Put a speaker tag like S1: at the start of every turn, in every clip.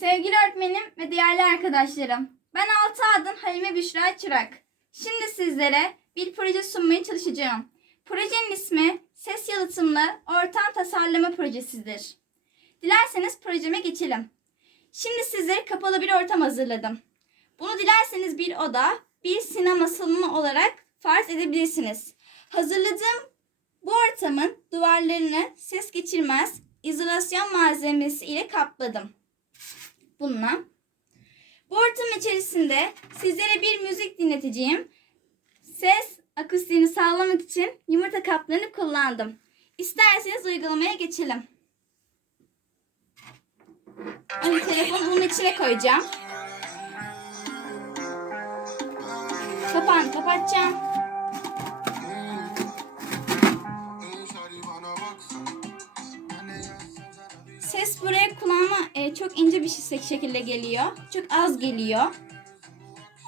S1: Sevgili öğretmenim ve değerli arkadaşlarım. Ben 6 adım Halime Büşra Çırak. Şimdi sizlere bir proje sunmaya çalışacağım. Projenin ismi Ses Yalıtımlı Ortam Tasarlama Projesidir. Dilerseniz projeme geçelim. Şimdi sizlere kapalı bir ortam hazırladım. Bunu dilerseniz bir oda, bir sinema salonu olarak farz edebilirsiniz. Hazırladığım bu ortamın duvarlarını ses geçirmez izolasyon malzemesi ile kapladım. Bununla. Bu ortam içerisinde sizlere bir müzik dinleteceğim. Ses akustiğini sağlamak için yumurta kaplarını kullandım. İsterseniz uygulamaya geçelim. Önce telefonu bunun içine koyacağım. Kapağını kapatacağım. Ses buraya kulağıma e, çok ince bir şekilde geliyor. Çok az geliyor.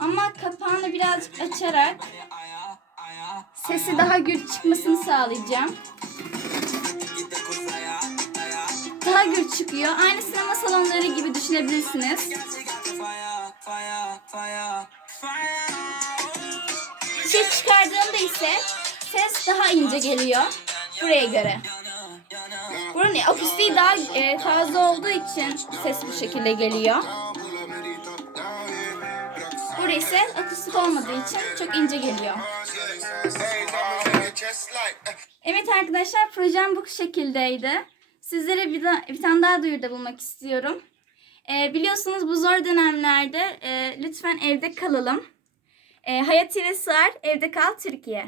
S1: Ama kapağını birazcık açarak sesi daha gür çıkmasını sağlayacağım. Daha gür çıkıyor. Aynı sinema salonları gibi düşünebilirsiniz. Ses çıkardığımda ise ses daha ince geliyor. Buraya göre. Buranın akustiği daha e, fazla olduğu için ses bu şekilde geliyor. Burası ise akustik olmadığı için çok ince geliyor. Evet arkadaşlar projem bu şekildeydi. Sizlere bir, da, bir tane daha duyuruda bulmak istiyorum. E, biliyorsunuz bu zor dönemlerde e, lütfen evde kalalım. E, Hayat TV sığar, evde kal Türkiye.